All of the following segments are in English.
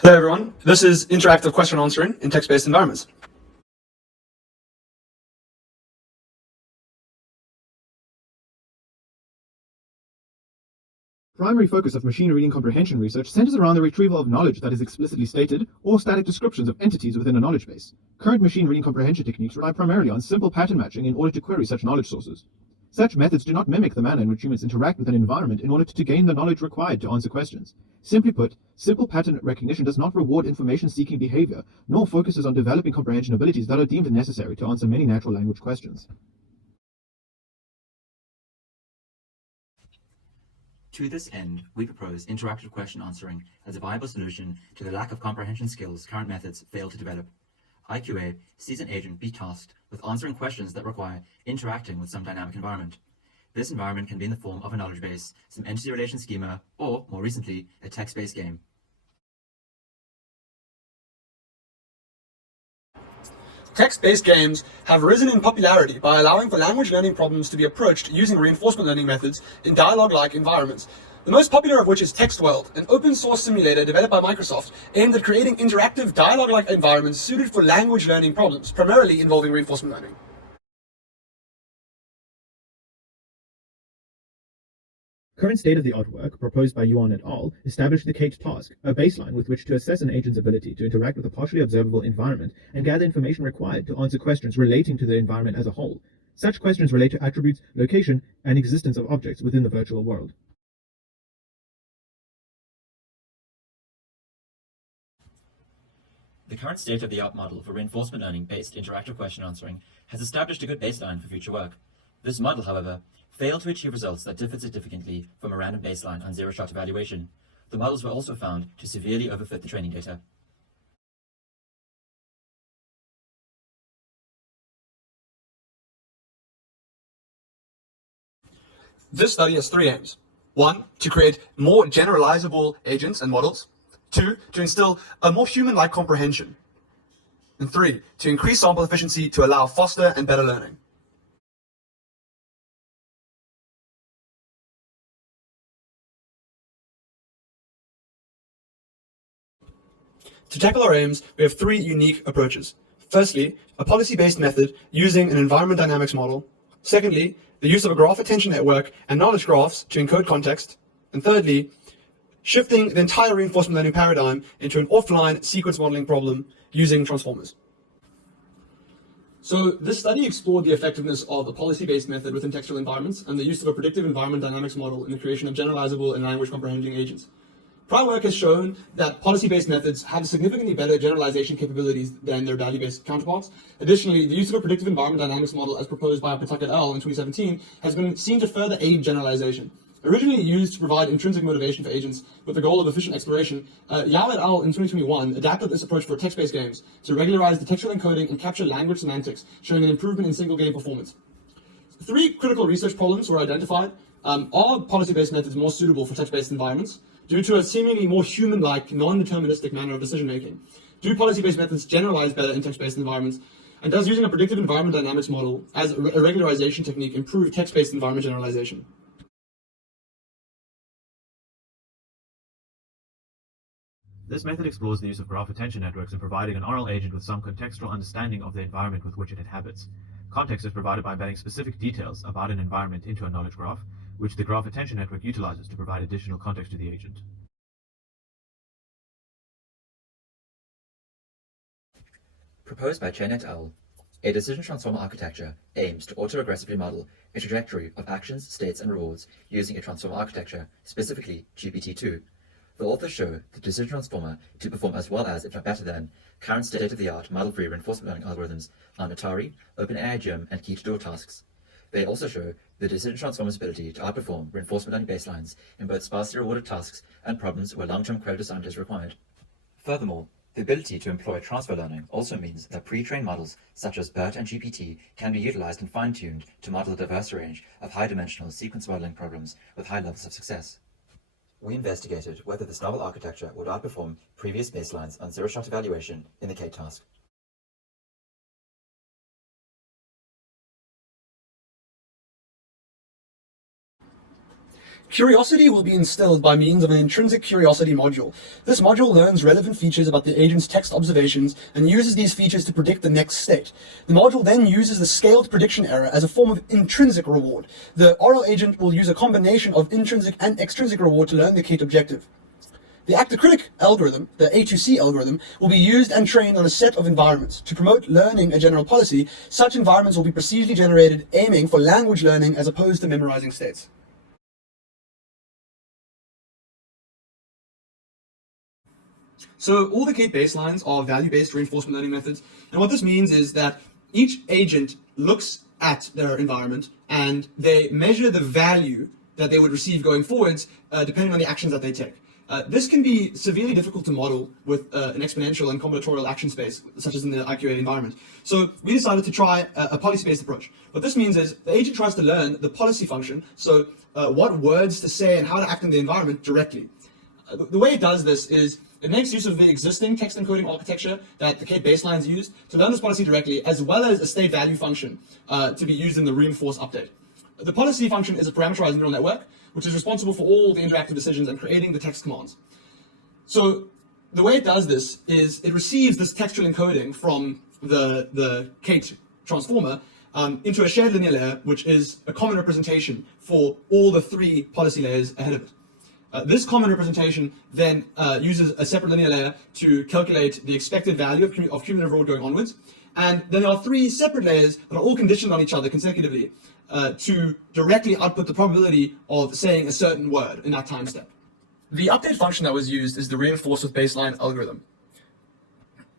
Hello everyone, this is interactive question answering in text-based environments. Primary focus of machine reading comprehension research centers around the retrieval of knowledge that is explicitly stated or static descriptions of entities within a knowledge base. Current machine reading comprehension techniques rely primarily on simple pattern matching in order to query such knowledge sources. Such methods do not mimic the manner in which humans interact with an environment in order to gain the knowledge required to answer questions. Simply put, simple pattern recognition does not reward information-seeking behavior, nor focuses on developing comprehension abilities that are deemed necessary to answer many natural language questions. To this end, we propose interactive question answering as a viable solution to the lack of comprehension skills current methods fail to develop. QAit sees an agent be tasked with answering questions that require interacting with some dynamic environment. This environment can be in the form of a knowledge base, some entity relation schema, or, more recently, a text-based game. Text-based games have risen in popularity by allowing for language learning problems to be approached using reinforcement learning methods in dialogue-like environments. The most popular of which is TextWorld, an open-source simulator developed by Microsoft aimed at creating interactive dialogue-like environments suited for language learning problems, primarily involving reinforcement learning. Current state-of-the-art work, proposed by Yuan et al., established the QAit task, a baseline with which to assess an agent's ability to interact with a partially observable environment and gather information required to answer questions relating to the environment as a whole. Such questions relate to attributes, location, and existence of objects within the virtual world. The current state-of-the-art model for reinforcement learning-based interactive question answering has established a good baseline for future work. This model, however, failed to achieve results that differed significantly from a random baseline on zero-shot evaluation. The models were also found to severely overfit the training data. This study has three aims. 1. To create more generalizable agents and models. 2. To instill a more human-like comprehension. And 3. To increase sample efficiency to allow faster and better learning. To tackle our aims, we have three unique approaches. Firstly, a policy-based method using an environment dynamics model. Secondly, the use of a graph attention network and knowledge graphs to encode context. And thirdly, shifting the entire reinforcement learning paradigm into an offline sequence modeling problem using transformers. So this study explored the effectiveness of a policy-based method within textual environments and the use of a predictive environment dynamics model in the creation of generalizable and language comprehending agents. Prior work has shown that policy-based methods have significantly better generalization capabilities than their value-based counterparts. Additionally, the use of a predictive environment dynamics model as proposed by Patak et al. In 2017 has been seen to further aid generalization. Originally used to provide intrinsic motivation for agents with the goal of efficient exploration, Yao et al. In 2021 adapted this approach for text-based games to regularize the textual encoding and capture language semantics, showing an improvement in single-game performance. Three critical research problems were identified. Are policy-based methods more suitable for text-based environments? Due to a seemingly more human-like, non-deterministic manner of decision-making? Do policy-based methods generalize better in text-based environments? And does using a predictive environment dynamics model as a regularization technique improve text-based environment generalization? This method explores the use of graph attention networks in providing an RL agent with some contextual understanding of the environment with which it inhabits. Context is provided by embedding specific details about an environment into a knowledge graph, which the graph attention network utilizes to provide additional context to the agent. Proposed by Chen et al., a decision transformer architecture aims to autoregressively model a trajectory of actions, states, and rewards using a transformer architecture, specifically GPT-2. The authors show the decision transformer to perform as well as, if not better than, current state-of-the-art model-free reinforcement learning algorithms on Atari, OpenAI Gym, and Key-to-Do tasks. They also show the decision transformer's ability to outperform reinforcement learning baselines in both sparsely rewarded tasks and problems where long-term credit assignment is required. Furthermore, the ability to employ transfer learning also means that pre-trained models such as BERT and GPT can be utilized and fine-tuned to model a diverse range of high-dimensional sequence modeling problems with high levels of success. We investigated whether this novel architecture would outperform previous baselines on zero-shot evaluation in the QAit task. Curiosity will be instilled by means of an intrinsic curiosity module. This module learns relevant features about the agent's text observations and uses these features to predict the next state. The module then uses the scaled prediction error as a form of intrinsic reward. The oral agent will use a combination of intrinsic and extrinsic reward to learn the QAit objective. The actor-critic algorithm, the A2C algorithm, will be used and trained on a set of environments. To promote learning a general policy, such environments will be procedurally generated, aiming for language learning as opposed to memorizing states. So all the QAit baselines are value-based reinforcement learning methods. And what this means is that each agent looks at their environment and they measure the value that they would receive going forwards, depending on the actions that they take. This can be severely difficult to model with an exponential and combinatorial action space, such as in the QAit environment. So we decided to try a policy-based approach. What this means is the agent tries to learn the policy function, so what words to say and how to act in the environment directly. The way it does this is it makes use of the existing text encoding architecture that the QAit baselines used to learn this policy directly, as well as a state value function to be used in the reinforce update. The policy function is a parameterized neural network, which is responsible for all the interactive decisions and creating the text commands. So the way it does this is it receives this textual encoding from the QAit transformer into a shared linear layer, which is a common representation for all the three policy layers ahead of it. This common representation then uses a separate linear layer to calculate the expected value of cumulative reward going onwards. And then there are three separate layers that are all conditioned on each other consecutively to directly output the probability of saying a certain word in that time step. The update function that was used is the reinforce with baseline algorithm.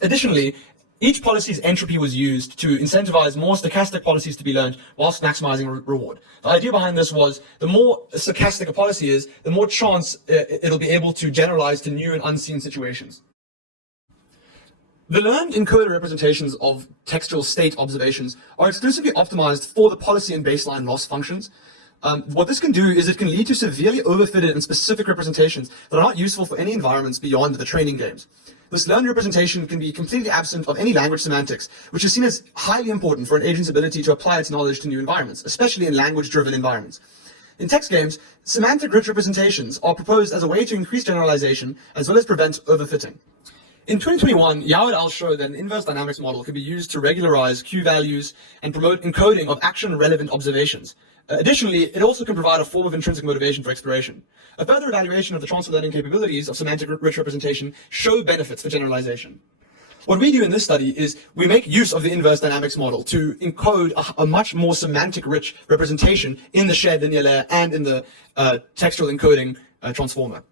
Additionally, each policy's entropy was used to incentivize more stochastic policies to be learned whilst maximizing reward. The idea behind this was the more stochastic a policy is, the more chance it'll be able to generalize to new and unseen situations. The learned encoder representations of textual state observations are exclusively optimized for the policy and baseline loss functions. What this can do is it can lead to severely overfitted and specific representations that are not useful for any environments beyond the training games. This learned representation can be completely absent of any language semantics, which is seen as highly important for an agent's ability to apply its knowledge to new environments, especially in language-driven environments. In text games, semantic-rich representations are proposed as a way to increase generalization as well as prevent overfitting. In 2021, Yao et al. Showed that an inverse dynamics model could be used to regularize Q values and promote encoding of action-relevant observations. Additionally, it also can provide a form of intrinsic motivation for exploration. A further evaluation of the transfer learning capabilities of semantic-rich representation show benefits for generalization. What we do in this study is we make use of the inverse dynamics model to encode a much more semantic-rich representation in the shared linear layer and in the textual encoding transformer.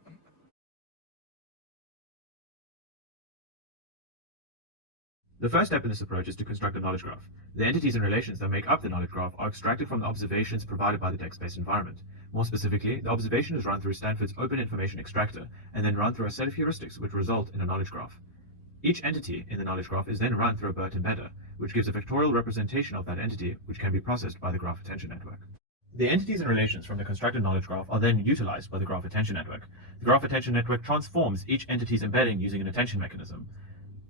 The first step in this approach is to construct a knowledge graph. The entities and relations that make up the knowledge graph are extracted from the observations provided by the text-based environment. More specifically, the observation is run through Stanford's Open Information Extractor and then run through a set of heuristics which result in a knowledge graph. Each entity in the knowledge graph is then run through a BERT embedder, which gives a vectorial representation of that entity, which can be processed by the graph attention network. The entities and relations from the constructed knowledge graph are then utilized by the graph attention network. The graph attention network transforms each entity's embedding using an attention mechanism.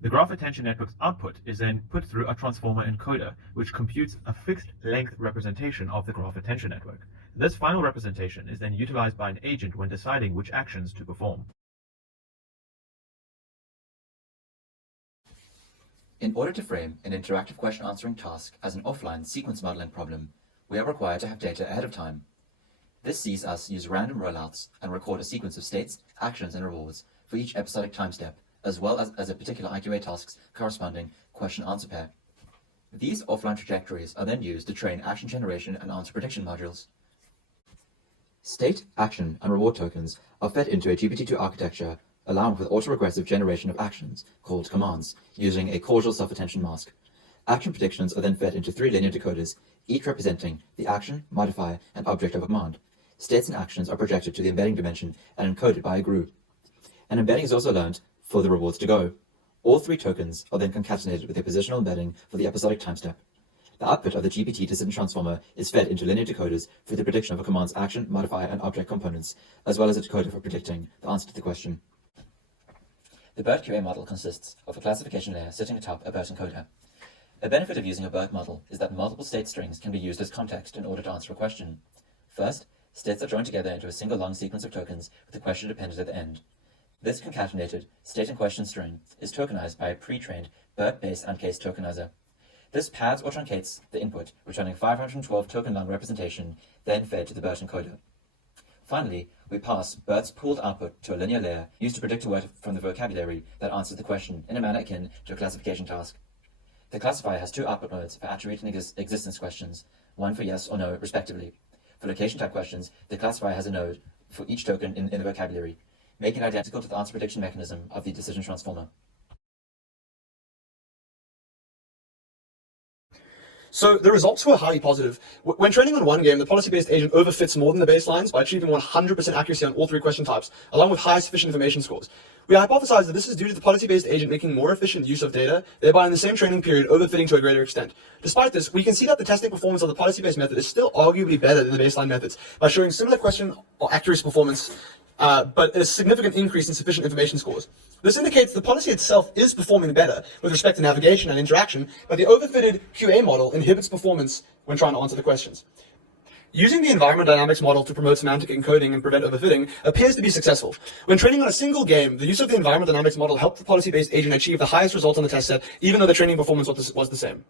The graph attention network's output is then put through a transformer encoder, which computes a fixed length representation of the graph attention network. This final representation is then utilized by an agent when deciding which actions to perform. In order to frame an interactive question answering task as an offline sequence modeling problem, we are required to have data ahead of time. This sees us use random rollouts and record a sequence of states, actions, and rewards for each episodic time step, as well as a particular QAit task's corresponding question-answer pair. These offline trajectories are then used to train action generation and answer prediction modules. State, action, and reward tokens are fed into a GPT-2 architecture, allowing for the autoregressive generation of actions, called commands, using a causal self-attention mask. Action predictions are then fed into 3 linear decoders, each representing the action, modifier, and object of a command. States and actions are projected to the embedding dimension and encoded by a GRU. An embedding is also learned for the rewards to go. All 3 tokens are then concatenated with a positional embedding for the episodic time step. The output of the GPT decision transformer is fed into linear decoders for the prediction of a command's action, modifier, and object components, as well as a decoder for predicting the answer to the question. The BERT QA model consists of a classification layer sitting atop a BERT encoder. A benefit of using a BERT model is that multiple state strings can be used as context in order to answer a question. First, states are joined together into a single long sequence of tokens with a question appended at the end. This concatenated state and question string is tokenized by a pre-trained BERT-based uncased tokenizer. This pads or truncates the input, returning 512 token-long representation, then fed to the BERT encoder. Finally, we pass BERT's pooled output to a linear layer used to predict a word from the vocabulary that answers the question in a manner akin to a classification task. The classifier has two output modes for attribute and existence questions, one for yes or no, respectively. For location type questions, the classifier has a node for each token in the vocabulary, making it identical to the answer prediction mechanism of the decision transformer. So the results were highly positive. When training on one game, the policy-based agent overfits more than the baselines by achieving 100% accuracy on all three question types, along with high sufficient information scores. We hypothesized that this is due to the policy-based agent making more efficient use of data, thereby in the same training period overfitting to a greater extent. Despite this, we can see that the testing performance of the policy-based method is still arguably better than the baseline methods by showing similar question or accuracy performance, but a significant increase in sufficient information scores. This indicates the policy itself is performing better with respect to navigation and interaction, but the overfitted QA model inhibits performance when trying to answer the questions. Using the environment dynamics model to promote semantic encoding and prevent overfitting appears to be successful. When training on a single game, the use of the environment dynamics model helped the policy-based agent achieve the highest result on the test set, even though the training performance was the same.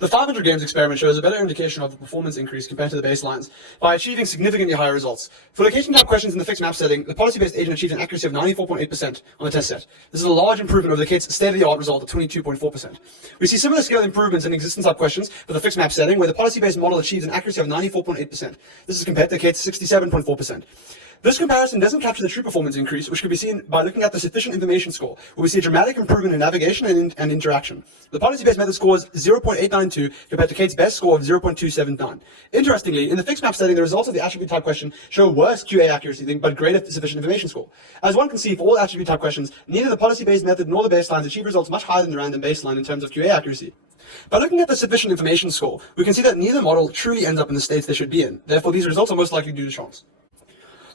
The 500 games experiment shows a better indication of the performance increase compared to the baselines by achieving significantly higher results. For location type questions in the fixed map setting, the policy-based agent achieved an accuracy of 94.8% on the test set. This is a large improvement over the KAIT's state-of-the-art result of 22.4%. We see similar scale improvements in existence type questions for the fixed map setting, where the policy-based model achieves an accuracy of 94.8%. This is compared to KAIT's 67.4%. This comparison doesn't capture the true performance increase, which can be seen by looking at the sufficient information score, where we see a dramatic improvement in navigation and interaction. The policy-based method scores 0.892 compared to KAIT's best score of 0.279. Interestingly, in the fixed map setting, the results of the attribute type question show worse QA accuracy, but greater sufficient information score. As one can see, for all attribute type questions, neither the policy-based method nor the baselines achieve results much higher than the random baseline in terms of QA accuracy. By looking at the sufficient information score, we can see that neither model truly ends up in the states they should be in. Therefore, these results are most likely due to chance.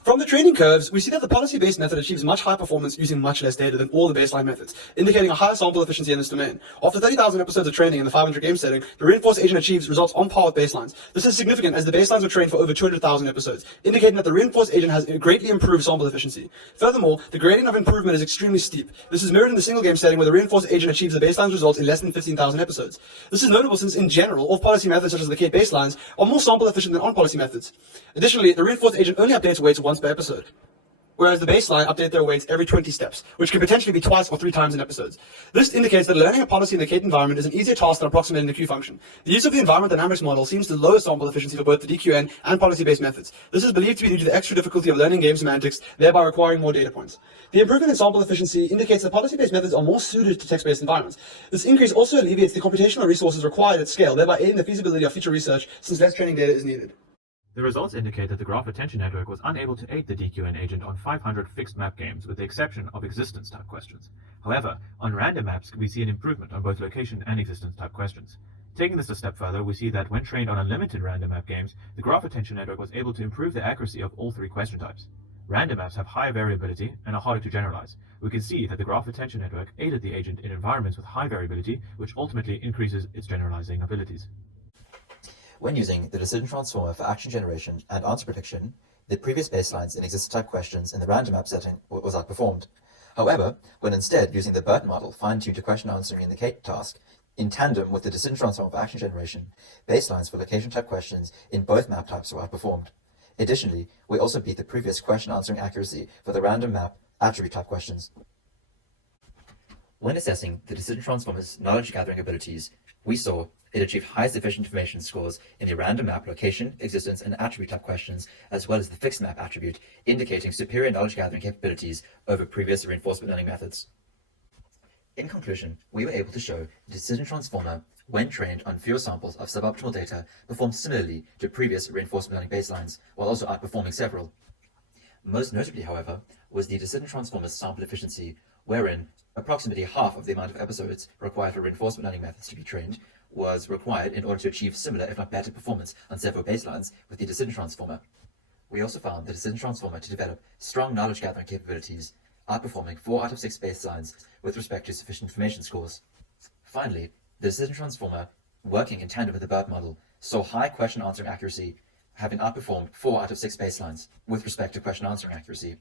From the training curves, we see that the policy-based method achieves much higher performance using much less data than all the baseline methods, indicating a higher sample efficiency in this domain. After 30,000 episodes of training in the 500 game setting, the reinforced agent achieves results on par with baselines. This is significant as the baselines were trained for over 200,000 episodes, indicating that the reinforced agent has greatly improved sample efficiency. Furthermore, the gradient of improvement is extremely steep. This is mirrored in the single game setting where the reinforced agent achieves the baseline's results in less than 15,000 episodes. This is notable since, in general, off-policy methods such as the KAIT baselines are more sample efficient than on-policy methods. Additionally, the reinforced agent only updates weights once per episode, whereas the baseline update their weights every 20 steps, which can potentially be twice or 3 times in episodes. This indicates that learning a policy in the KAIT environment is an easier task than approximating the Q function. The use of the environment dynamics model seems to lower sample efficiency for both the DQN and policy-based methods. This is believed to be due to the extra difficulty of learning game semantics, thereby requiring more data points. The improvement in sample efficiency indicates that policy-based methods are more suited to text-based environments. This increase also alleviates the computational resources required at scale, thereby aiding the feasibility of future research since less training data is needed. The results indicate that the graph attention network was unable to aid the DQN agent on 500 fixed map games with the exception of existence type questions. However, on random maps we see an improvement on both location and existence type questions. Taking this a step further, we see that when trained on unlimited random map games, the graph attention network was able to improve the accuracy of all 3 question types. Random maps have high variability and are harder to generalize. We can see that the graph attention network aided the agent in environments with high variability, which ultimately increases its generalizing abilities. When using the decision transformer for action generation and answer prediction, the previous baselines in existence type questions in the random map setting was outperformed. However, when instead using the BERT model fine-tuned to question answering in the KAIT task, in tandem with the decision transformer for action generation, baselines for location type questions in both map types were outperformed. Additionally, we also beat the previous question answering accuracy for the random map attribute type questions. When assessing the decision transformer's knowledge gathering abilities, we saw it achieved highest efficient information scores in the random map location, existence, and attribute type questions, as well as the fixed map attribute, indicating superior knowledge gathering capabilities over previous reinforcement learning methods. In conclusion, we were able to show the decision transformer, when trained on fewer samples of suboptimal data, performed similarly to previous reinforcement learning baselines, while also outperforming several. Most notably, however, was the decision transformer's sample efficiency, wherein approximately half of the amount of episodes required for reinforcement learning methods to be trained was required in order to achieve similar, if not better, performance on several baselines with the decision transformer. We also found the decision transformer to develop strong knowledge gathering capabilities, outperforming 4 out of 6 baselines with respect to sufficient information scores. Finally, the decision transformer, working in tandem with the BERT model, saw high question answering accuracy, having outperformed 4 out of 6 baselines with respect to question answering accuracy.